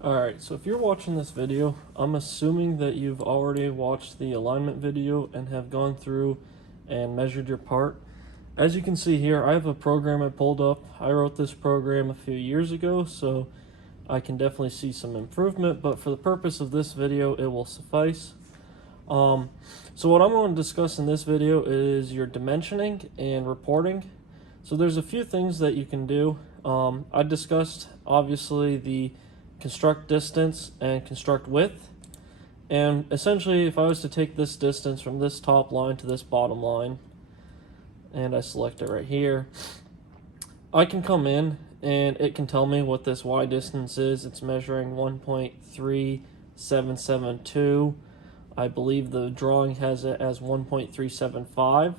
Alright, so if you're watching this video, I'm assuming that you've already watched the alignment video and have gone through and measured your part. As you can see here, I have a program I pulled up. I wrote this program a few years ago, so I can definitely see some improvement, but for the purpose of this video, it will suffice. So what I'm going to discuss in this video is your dimensioning and reporting. So there's a few things that you can do. I discussed, obviously, the construct distance and construct width. And essentially, if I was to take this distance from this top line to this bottom line, and I select it right here, I can come in and it can tell me what this y distance is. It's measuring 1.3772. I believe the drawing has it as 1.375.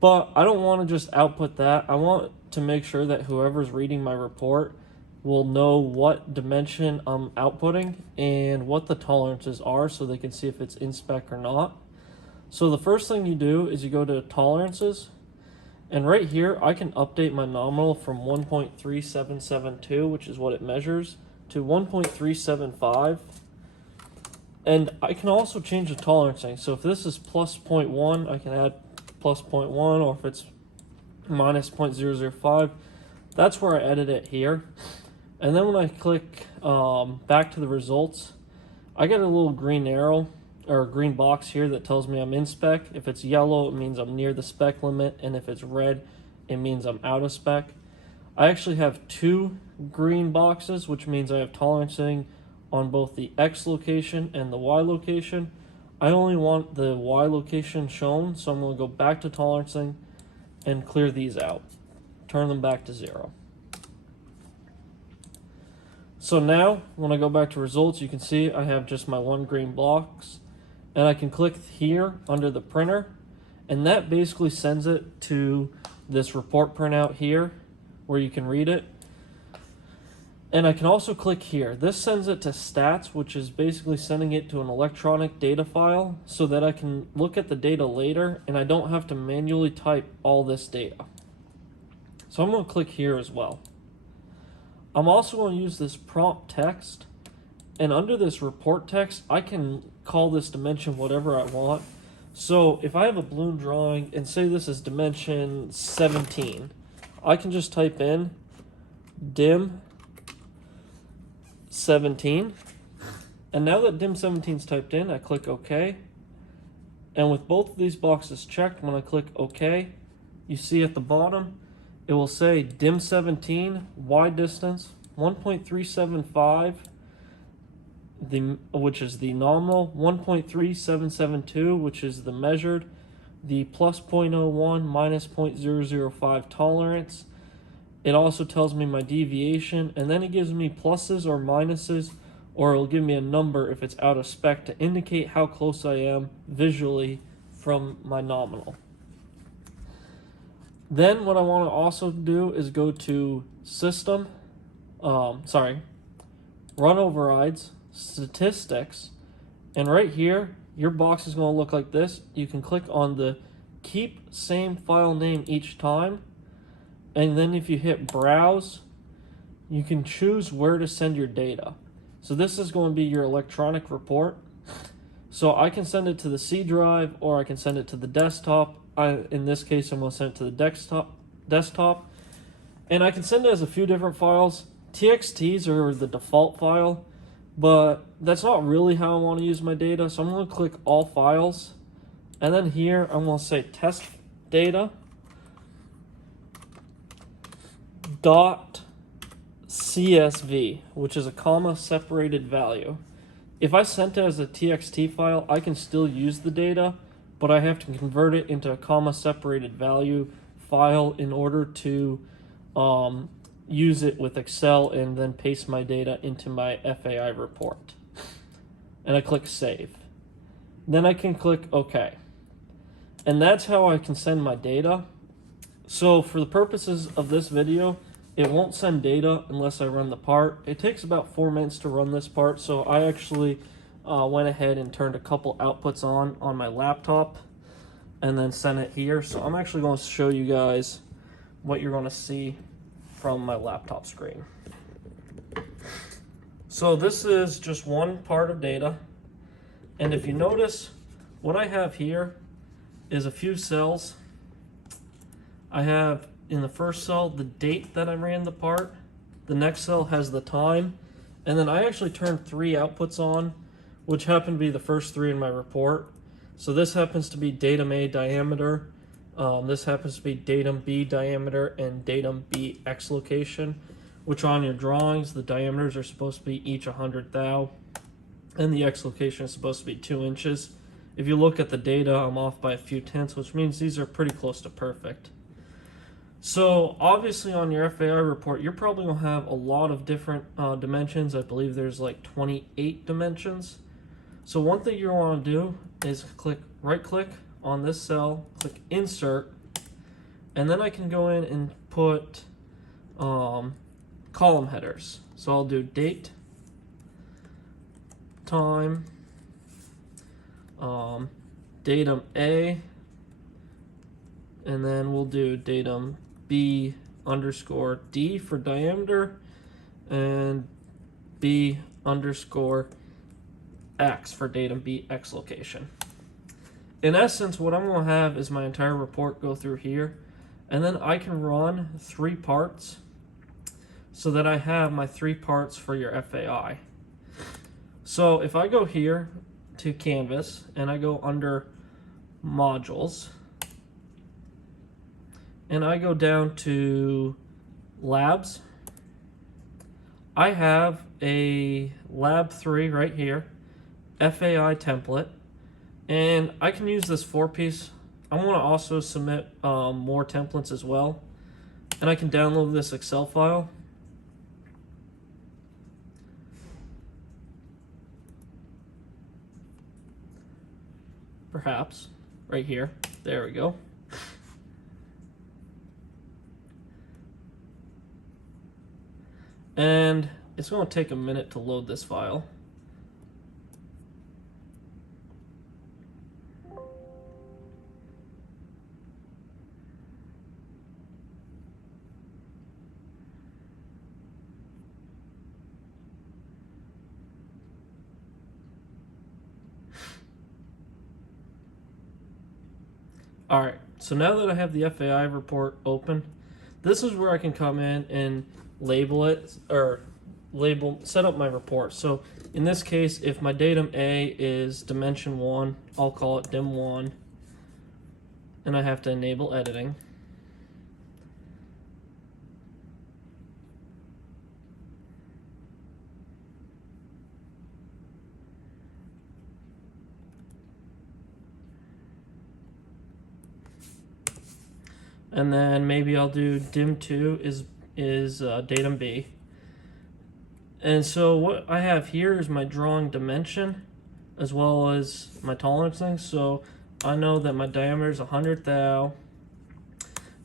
But I don't want to just output that. I want to make sure that whoever's reading my report will know what dimension I'm outputting and what the tolerances are so they can see if it's in spec or not. So the first thing you do is you go to tolerances, and right here I can update my nominal from 1.3772, which is what it measures, to 1.375. And I can also change the tolerancing. So if this is plus 0.1, I can add plus 0.1, or if it's minus 0.005, that's where I edit it here. And then when I click back to the results, I get a little green arrow or a green box here that tells me I'm in spec. If it's yellow, it means I'm near the spec limit, and if it's red, it means I'm out of spec. I actually have two green boxes, which means I have tolerancing on both the X location and the Y location. I only want the Y location shown, so I'm going to go back to tolerancing and clear these out. Turn them back to 0. So now, when I go back to results, you can see I have just my one green box, and I can click here under the printer, and that basically sends it to this report printout here, where you can read it. And I can also click here. This sends it to stats, which is basically sending it to an electronic data file so that I can look at the data later and I don't have to manually type all this data. So I'm going to click here as well. I'm also going to use this prompt text, and under this report text, I can call this dimension whatever I want. So if I have a balloon drawing and say this is dimension 17, I can just type in dim 17, and now that dim 17 is typed in, I click OK, and with both of these boxes checked, when I click OK, you see at the bottom it will say dim 17 y distance 1.375, which is the nominal, 1.3772, which is the measured, the plus 0.01 minus 0.005 tolerance. It also tells me my deviation, and then it gives me pluses or minuses, or it'll give me a number if it's out of spec to indicate how close I am visually from my nominal. Then what I want to also do is go to System, Run Overrides, Statistics, and right here, your box is going to look like this. You can click on the Keep Same File Name Each Time, and then if you hit Browse, you can choose where to send your data. So this is going to be your electronic report. So I can send it to the C drive, or I can send it to the desktop. In this case, I'm going to send it to the desktop. And I can send it as a few different files. TXTs are the default file, but that's not really how I want to use my data. So I'm going to click All Files. And then here, I'm going to say Test Data. .csv, which is a comma separated value. If I sent it as a txt file, I can still use the data, but I have to convert it into a comma separated value file in order to use it with Excel and then paste my data into my FAI report. And I click Save. Then I can click OK. And that's how I can send my data. So for the purposes of this video, it won't send data unless I run the part. It takes about 4 minutes to run this part, so I actually went ahead and turned a couple outputs on my laptop and then sent it here. So I'm actually going to show you guys what you're going to see from my laptop screen. So this is just one part of data. And if you notice, what I have here is a few cells. I have in the first cell the date that I ran the part. The next cell has the time. And then I actually turned 3 outputs on, which happen to be the first 3 in my report. So this happens to be datum A diameter. This happens to be datum B diameter and datum B X location, which on your drawings, the diameters are supposed to be each 100 thou, and the X location is supposed to be 2 inches. If you look at the data, I'm off by a few tenths, which means these are pretty close to perfect. So obviously on your FAI report, you're probably going to have a lot of different dimensions. I believe there's like 28 dimensions. So one thing you want to do is right click on this cell, click insert, and then I can go in and put column headers. So I'll do date, time, datum A, and then we'll do datum B underscore D for diameter, and B underscore X for datum B X location. In essence, what I'm going to have is my entire report go through here, and then I can run 3 parts so that I have my 3 parts for your FAI. So if I go here to Canvas and I go under modules and I go down to labs, I have a lab 3 right here, FAI template, and I can use this 4-piece. I want to also submit more templates as well, and I can download this Excel file. Perhaps right here. There we go. And it's going to take a minute to load this file. Alright, so now that I have the FAI report open, this is where I can come in and label it, or set up my report. So in this case, if my datum A is dimension 1, I'll call it dim 1, and I have to enable editing. And then maybe I'll do dim 2 is datum B. And so what I have here is my drawing dimension as well as my tolerance thing. So I know that my diameter is 100 thou,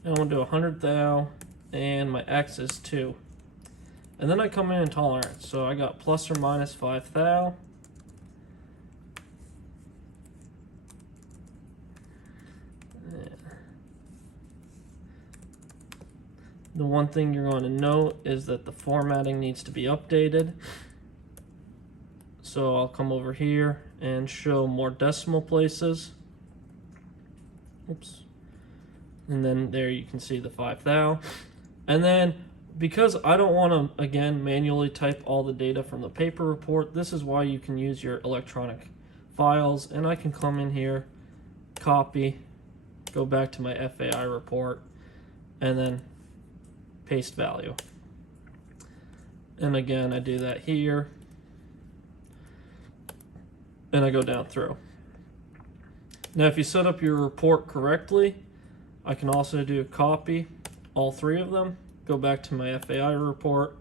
and I want to do 100 thou, and my X is 2. And then I come in tolerance. So I got plus or minus 5 thou. The one thing you're going to note is that the formatting needs to be updated. So I'll come over here and show more decimal places. Oops. And then there you can see the 5 thou. And then because I don't want to, again, manually type all the data from the paper report, this is why you can use your electronic files. And I can come in here, copy, go back to my FAI report, and then paste value. And again, I do that here, and I go down through. Now if you set up your report correctly, I can also do copy all 3 of them, go back to my FAI report,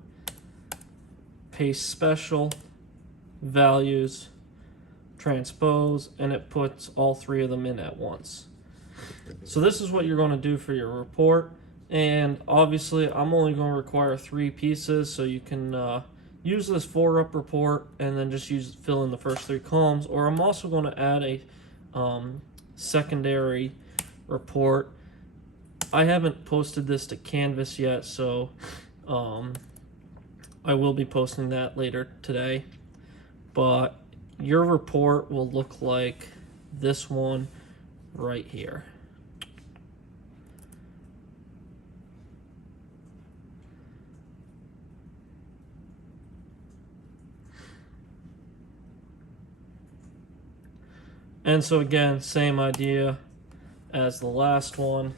paste special, values, transpose, and it puts all 3 of them in at once. So this is what you're going to do for your report. And obviously I'm only going to require 3 pieces, so you can use this 4-up report and then just fill in the first 3 columns. Or I'm also going to add a secondary report. I haven't posted this to Canvas yet, so I will be posting that later today. But your report will look like this one right here. And so again, same idea as the last one.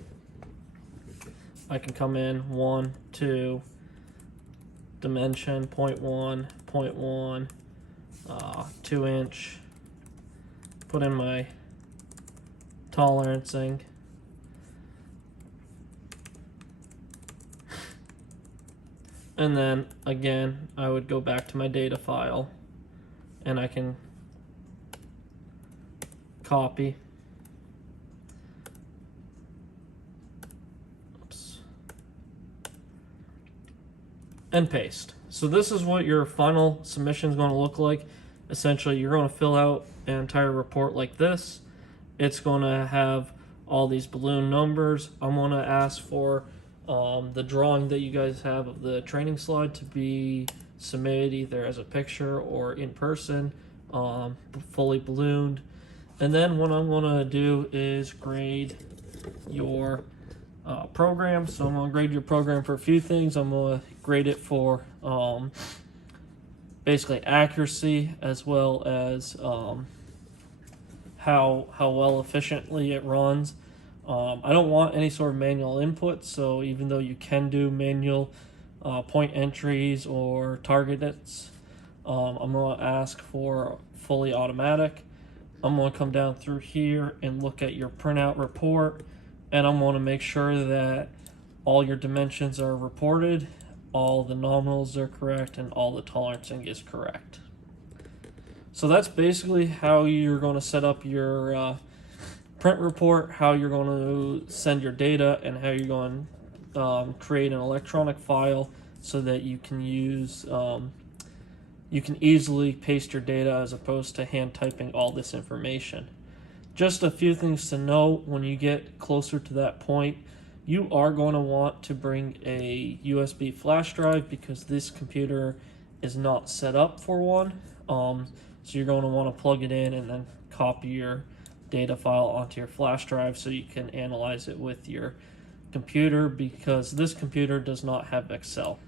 I can come in 1, 2, dimension 0.1, 0.1, 2 inch, put in my tolerancing, and then again I would go back to my data file and I can copy, and paste. So this is what your final submission is going to look like. Essentially, you're going to fill out an entire report like this. It's going to have all these balloon numbers. I'm going to ask for the drawing that you guys have of the training slide to be submitted either as a picture or in person, fully ballooned. And then what I'm going to do is grade your program. So I'm going to grade your program for a few things. I'm going to grade it for basically accuracy, as well as how well efficiently it runs. I don't want any sort of manual input, so even though you can do manual point entries or targets, I'm going to ask for fully automatic. I'm going to come down through here and look at your printout report, and I'm going to make sure that all your dimensions are reported, all the nominals are correct, and all the tolerancing is correct. So that's basically how you're going to set up your print report, how you're going to send your data, and how you're going to create an electronic file so that you can use you can easily paste your data as opposed to hand typing all this information. Just a few things to know when you get closer to that point. You are going to want to bring a USB flash drive because this computer is not set up for one. So you're going to want to plug it in and then copy your data file onto your flash drive so you can analyze it with your computer, because this computer does not have Excel.